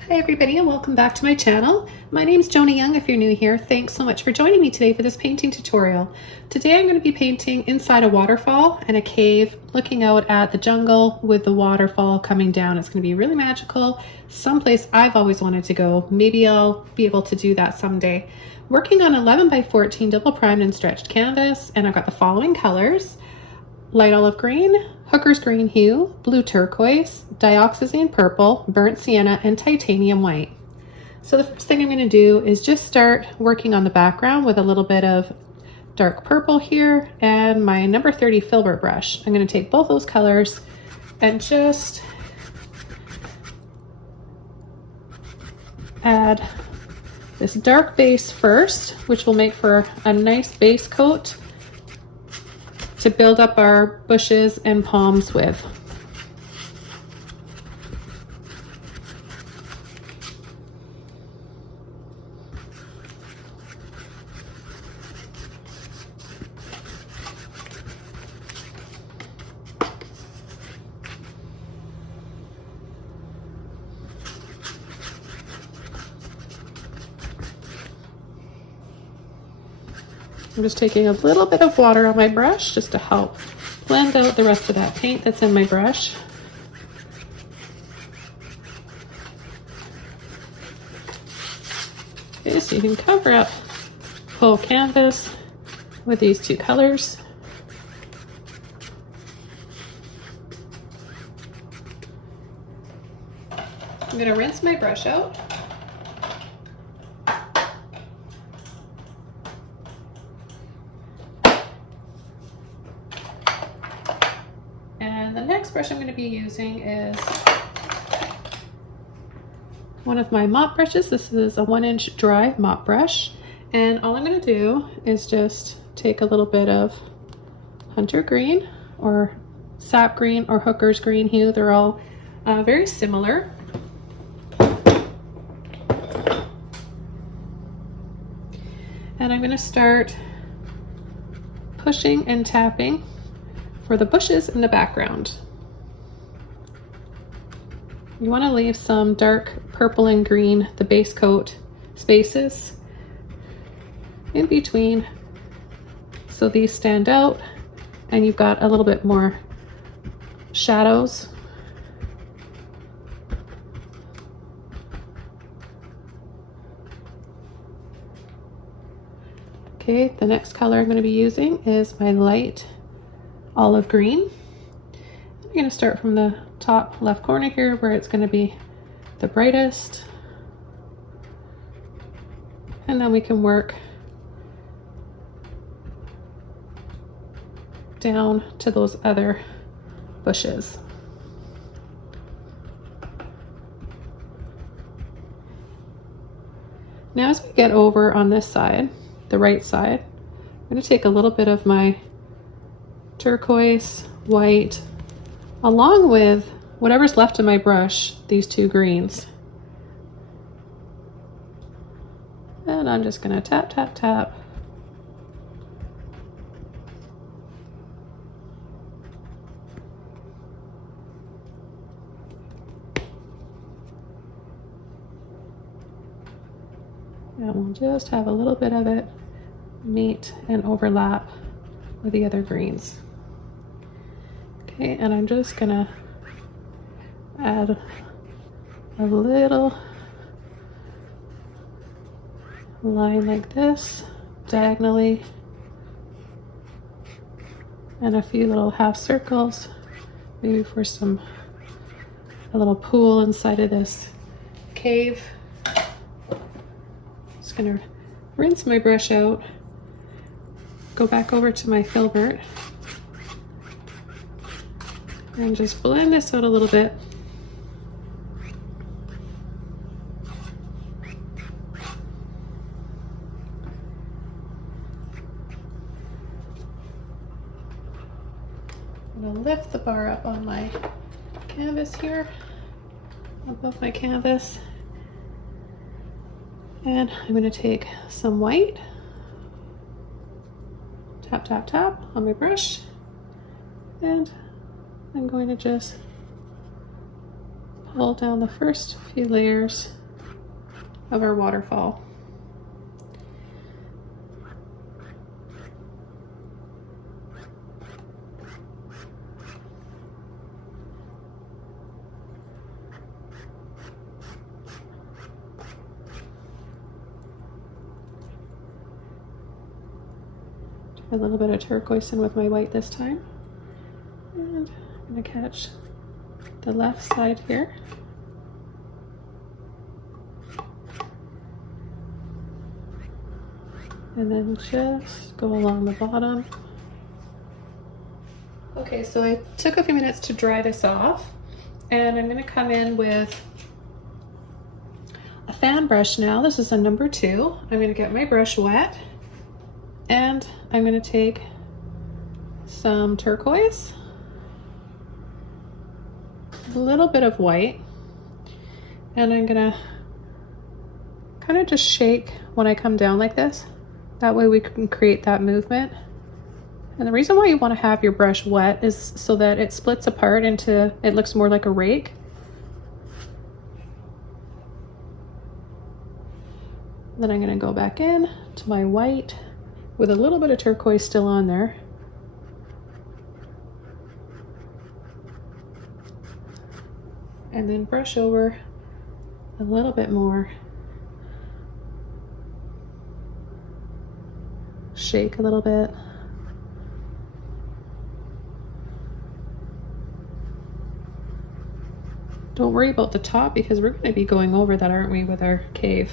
Hi everybody and welcome back to my channel. My name is Joni Young if you're new here. Thanks so much for joining me today for this painting tutorial. Today I'm going to be painting inside a waterfall and a cave, looking out at the jungle with the waterfall coming down. It's going to be really magical, someplace I've always wanted to go. Maybe I'll be able to do that someday. Working on 11 by 14 double primed and stretched canvas, and I've got the following colors: light olive green, hooker's green hue, blue turquoise, dioxazine purple, burnt sienna, and titanium white. So the first thing I'm going to do is just start working on the background with a little bit of dark purple here and my number 30 filbert brush. I'm going to take both those colors and just add this dark base first, which will make for a nice base coat to build up our bushes and palms with. I'm just taking a little bit of water on my brush just to help blend out the rest of that paint that's in my brush. Okay, so you can cover up whole canvas with these two colors. I'm going to rinse my brush out. And the next brush I'm going to be using is one of my mop brushes. This is a 1-inch dry mop brush. And all I'm going to do is just take a little bit of hunter green or sap green or hooker's green hue. They're all very similar. And I'm going to start pushing and tapping for the bushes in the background. You want to leave some dark purple and green, the base coat spaces in between, so these stand out and you've got a little bit more shadows. Okay, the next color I'm going to be using is my light olive green. I'm going to start from the top left corner here where it's going to be the brightest, and then we can work down to those other bushes. Now as we get over on this side, the right side, I'm going to take a little bit of my turquoise, white, along with whatever's left of my brush, these two greens. And I'm just going to tap, tap, tap. And we'll just have a little bit of it meet and overlap with the other greens. Okay, and I'm just gonna add a little line like this diagonally and a few little half circles, maybe for a little pool inside of this cave. Just gonna rinse my brush out, go back over to my filbert, and just blend this out a little bit. I'm going to lift the bar up on my canvas here, above my canvas, and I'm going to take some white, tap, tap, tap on my brush, and I'm going to just pull down the first few layers of our waterfall. A little bit of turquoise in with my white this time. And I'm going to catch the left side here. And then just go along the bottom. Okay, so I took a few minutes to dry this off, and I'm going to come in with a fan brush now. This is a number 2. I'm going to get my brush wet, and I'm going to take some turquoise, a little bit of white, and I'm going to kind of just shake when I come down like this. That way we can create that movement. And the reason why you want to have your brush wet is so that it splits apart into, it looks more like a rake. Then I'm going to go back in to my white with a little bit of turquoise still on there. And then brush over a little bit more. Shake a little bit. Don't worry about the top because we're going to be going over that, aren't we, with our cave?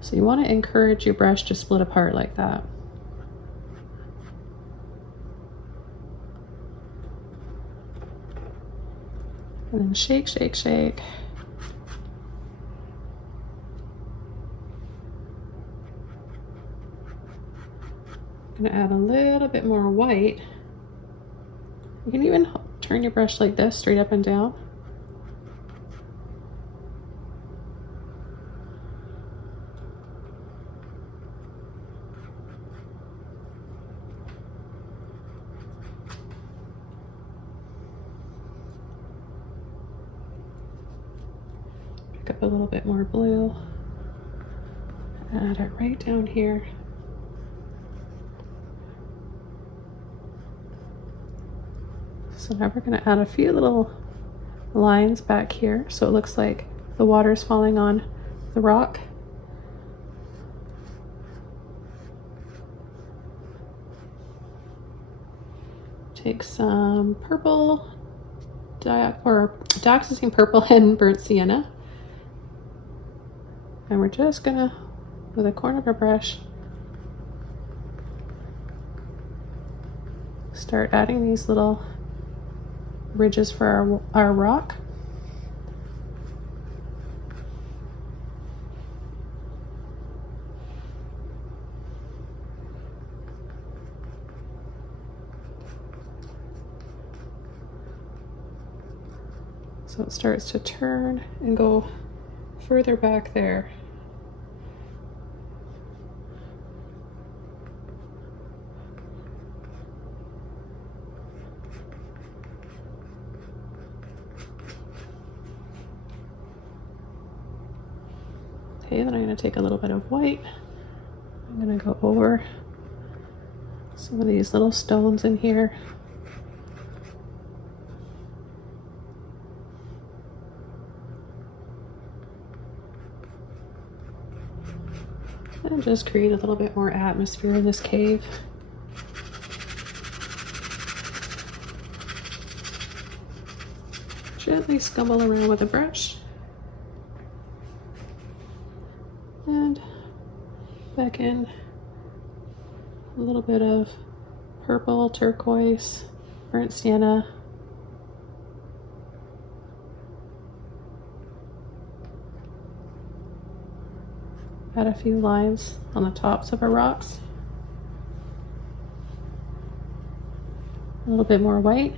So you want to encourage your brush to split apart like that. And then shake, shake, shake. I'm going to add a little bit more white. You can even turn your brush like this, straight up and down. Pick up a little bit more blue. Add it right down here. So now we're going to add a few little lines back here so it looks like the water is falling on the rock. Take some purple, Dioxazine purple and burnt sienna. And we're just going to, with a corner of our brush, start adding these little ridges for our rock. So it starts to turn and go further back there. Okay, then I'm going to take a little bit of white. I'm going to go over some of these little stones in here. And just create a little bit more atmosphere in this cave. Gently scumble around with a brush. And back in a little bit of purple, turquoise, burnt sienna. Add a few lines on the tops of our rocks. A little bit more white.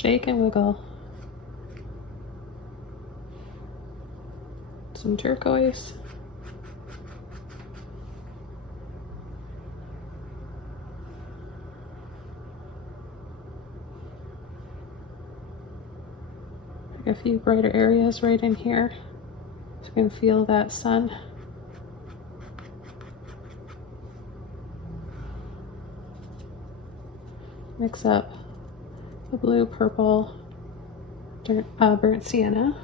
shake and wiggle. Some turquoise. A few brighter areas right in here, so you can feel that sun. Mix up the blue, purple, burnt sienna.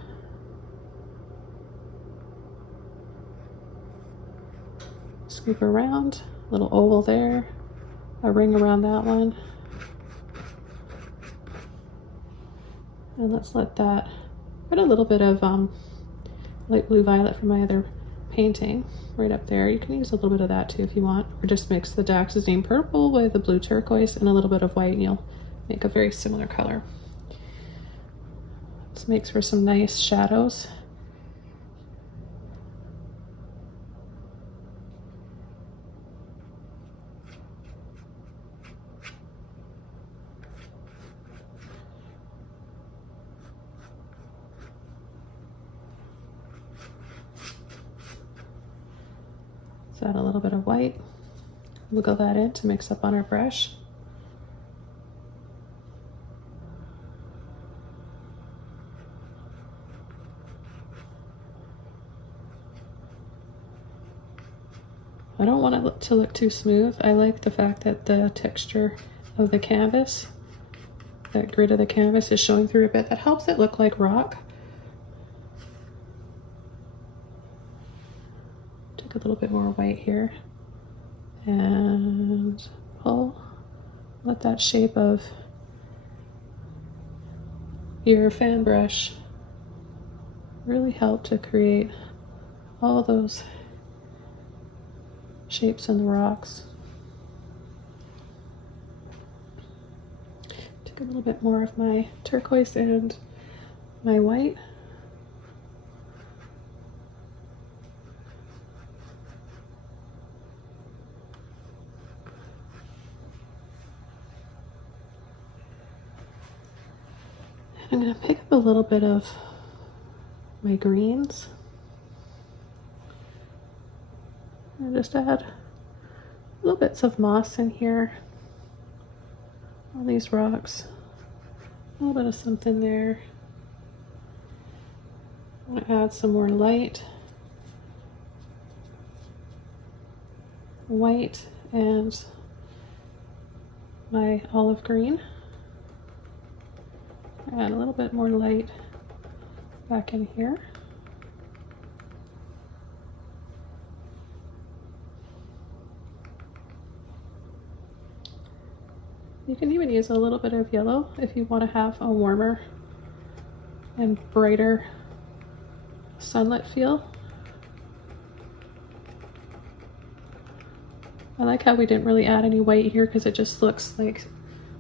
Scoop around, little oval there, a ring around that one. And let's let that, put a little bit of light blue violet from my other painting right up there. You can use a little bit of that too if you want, or just mix the Dioxazine purple with the blue turquoise and a little bit of white and you'll make a very similar color. This makes for some nice shadows. Let's add a little bit of white. Wiggle that in to mix up on our brush. I don't want it to look too smooth. I like the fact that the texture of the canvas, that grit of the canvas is showing through a bit. That helps it look like rock. Take a little bit more white here and pull. Let that shape of your fan brush really help to create all those shapes in the rocks. Take a little bit more of my turquoise and my white. I'm going to pick up a little bit of my greens and just add little bits of moss in here on these rocks. A little bit of something there. I'm going to add some more light white and my olive green. Add a little bit more light back in here. You can even use a little bit of yellow if you want to have a warmer and brighter sunlit feel. I like how we didn't really add any white here because it just looks like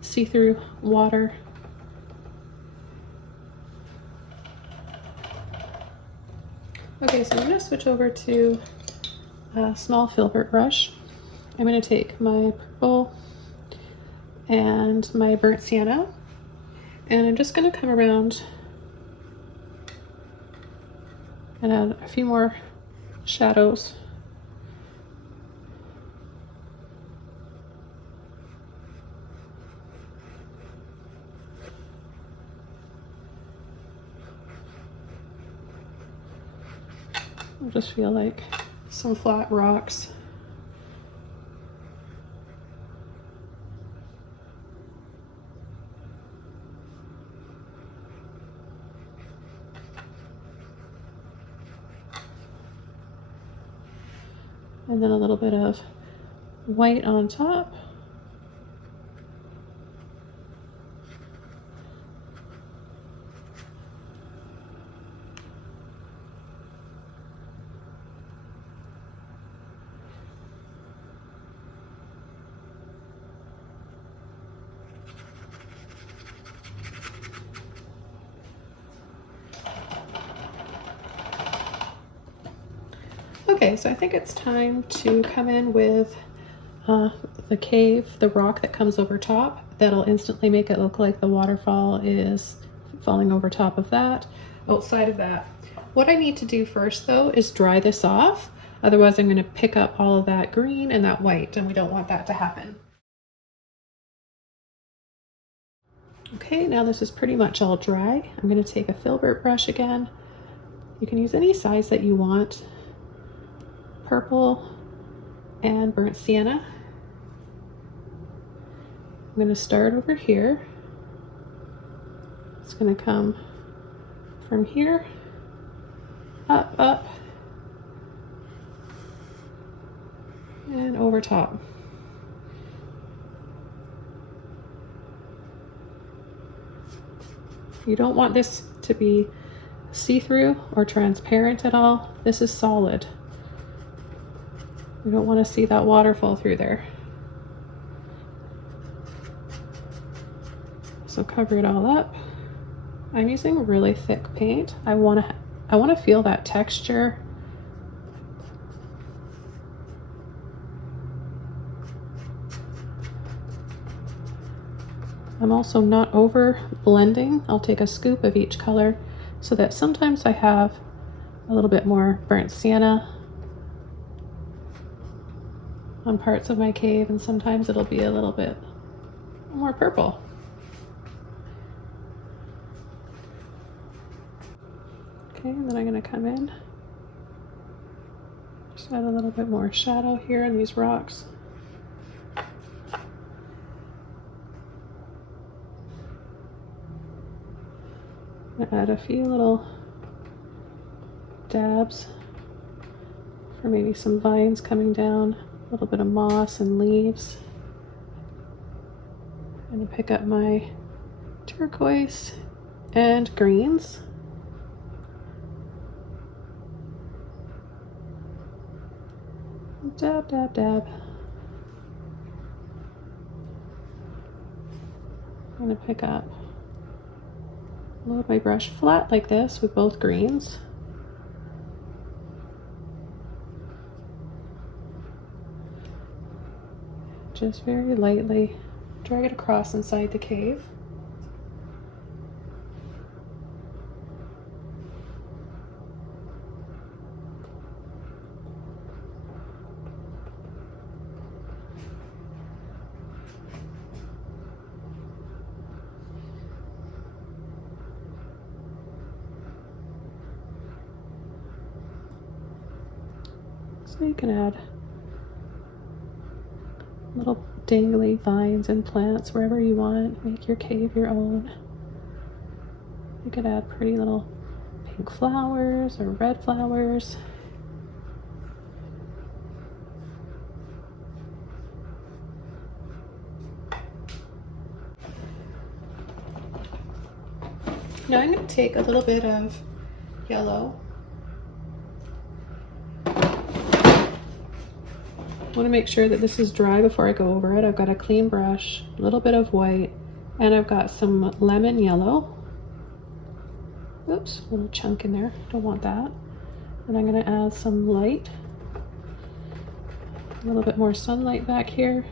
see-through water. Okay, so I'm going to switch over to a small filbert brush. I'm going to take my purple and my burnt sienna, and I'm just going to come around and add a few more shadows. I just feel like some flat rocks. And then a little bit of white on top. Okay, so I think it's time to come in with the cave, the rock that comes over top. that'll instantly make it look like the waterfall is falling over top of that. Outside of that, what I need to do first though is dry this off. Otherwise I'm going to pick up all of that green and that white, and we don't want that to happen. Okay, now this is pretty much all dry. I'm going to take a filbert brush again. You can use any size that you want. Purple and burnt sienna. I'm going to start over here. It's going to come from here, up, up, and over top. You don't want this to be see-through or transparent at all. This is solid. You don't want to see that waterfall through there. So cover it all up. I'm using really thick paint. I want to feel that texture. I'm also not over blending. I'll take a scoop of each color so that sometimes I have a little bit more burnt sienna on parts of my cave, and sometimes it'll be a little bit more purple. Okay, and then I'm going to come in, just add a little bit more shadow here in these rocks. Add a few little dabs for maybe some vines coming down, a little bit of moss and leaves. I'm going to pick up my turquoise and greens. Dab, dab, dab. I'm going to pick up, load my brush flat like this with both greens. Just very lightly drag it across inside the cave. So you can add little dangly vines and plants wherever you want. Make your cave your own. You could add pretty little pink flowers or red flowers. Now I'm going to take a little bit of yellow. I want to make sure that this is dry before I go over it. I've got a clean brush, a little bit of white, and I've got some lemon yellow. Oops, a little chunk in there, don't want that. And I'm going to add some light, a little bit more sunlight back here.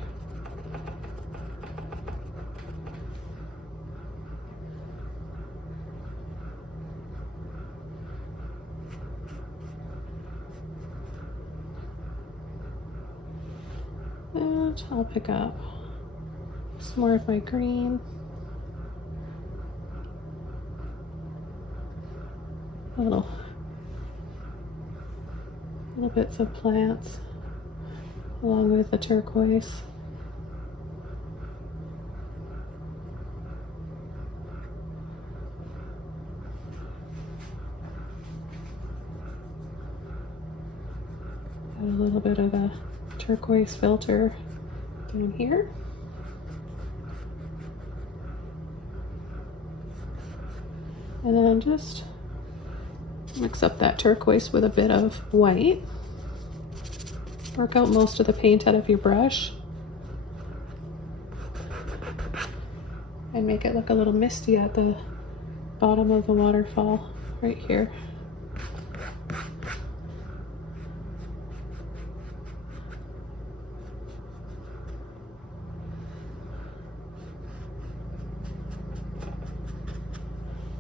And I'll pick up some more of my green. Little bits of plants along with the turquoise. Got a little bit of a turquoise filter down here. And then just mix up that turquoise with a bit of white. Work out most of the paint out of your brush and make it look a little misty at the bottom of the waterfall right here.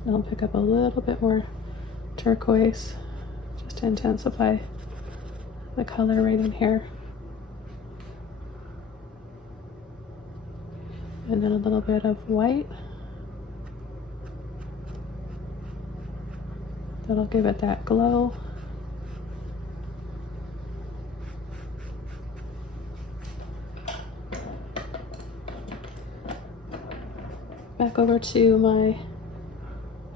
I'll pick up a little bit more turquoise just to intensify the color right in here. And then a little bit of white. That'll give it that glow. Back over to my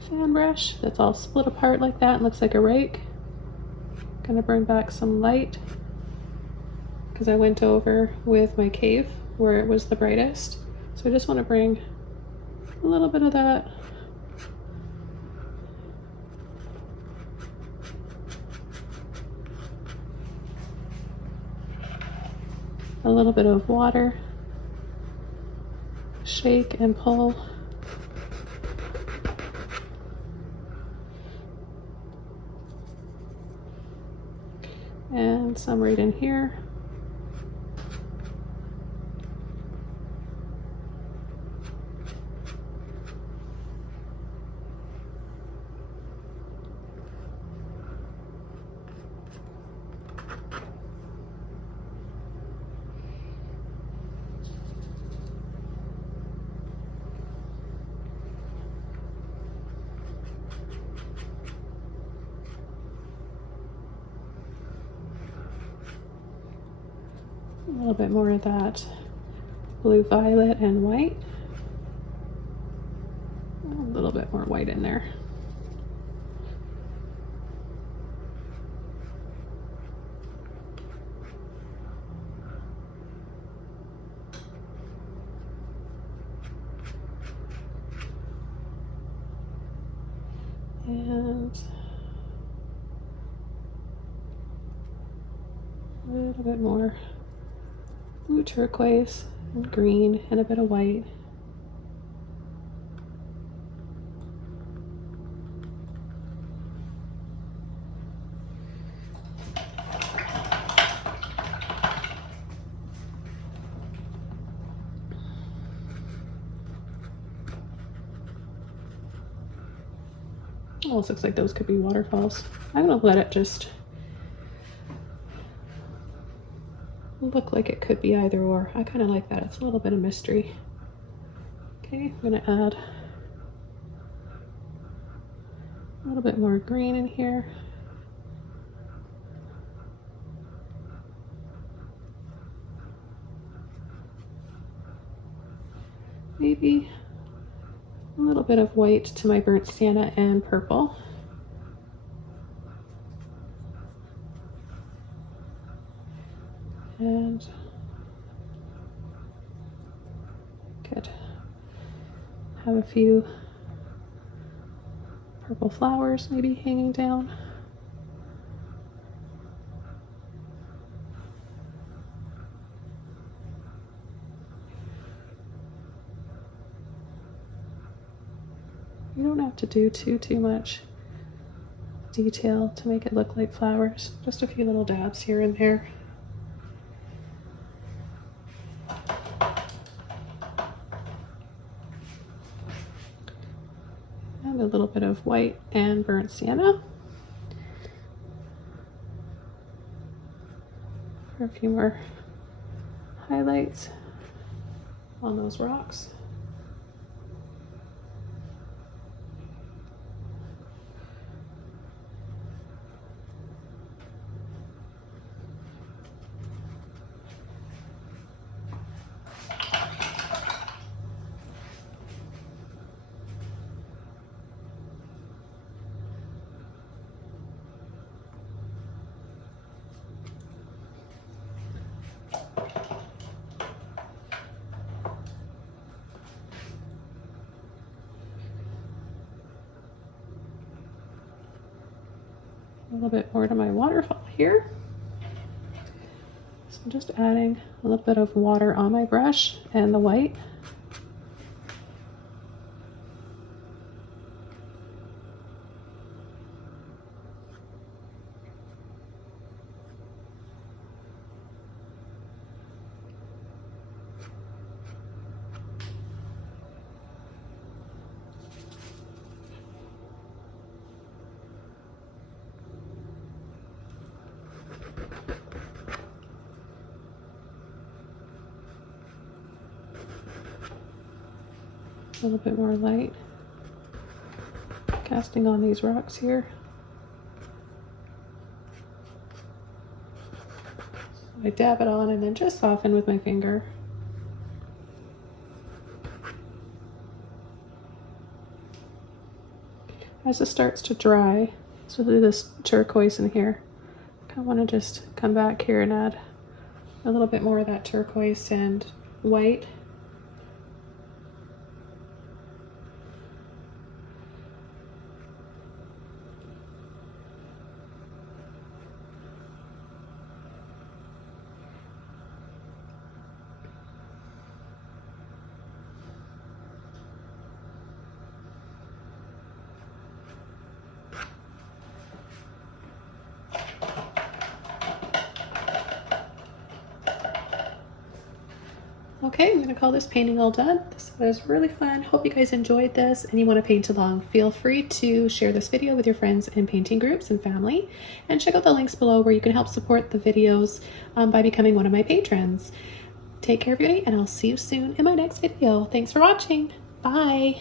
fan brush that's all split apart like that and looks like a rake. Gonna bring back some light because I went over with my cave where it was the brightest. So I just want to bring a little bit of that a little bit of water, shake and pull. And some right in here. A little bit more of that blue, violet, and white. A little bit more white in there. And a little bit more blue turquoise and green and a bit of white. Almost looks like those could be waterfalls. I'm gonna let it just look like it could be either or. I kind of like that. It's a little bit of mystery. Okay, I'm gonna add a little bit more green in here. Maybe a little bit of white to my burnt sienna and purple. And could have a few purple flowers maybe hanging down. You don't have to do too much detail to make it look like flowers. Just a few little dabs here and there. And a little bit of white and burnt sienna for a few more highlights on those rocks. A little bit more to my waterfall here. So I'm just adding a little bit of water on my brush and the white. A little bit more light. Casting on these rocks here. I dab it on and then just soften with my finger. As it starts to dry, so do this turquoise in here. I kind of want to just come back here and add a little bit more of that turquoise and white. Okay, I'm gonna call this painting all done. This was really fun. Hope you guys enjoyed this and you wanna paint along. Feel free to share this video with your friends in painting groups and family, and check out the links below where you can help support the videos by becoming one of my patrons. Take care everybody, and I'll see you soon in my next video. Thanks for watching. Bye.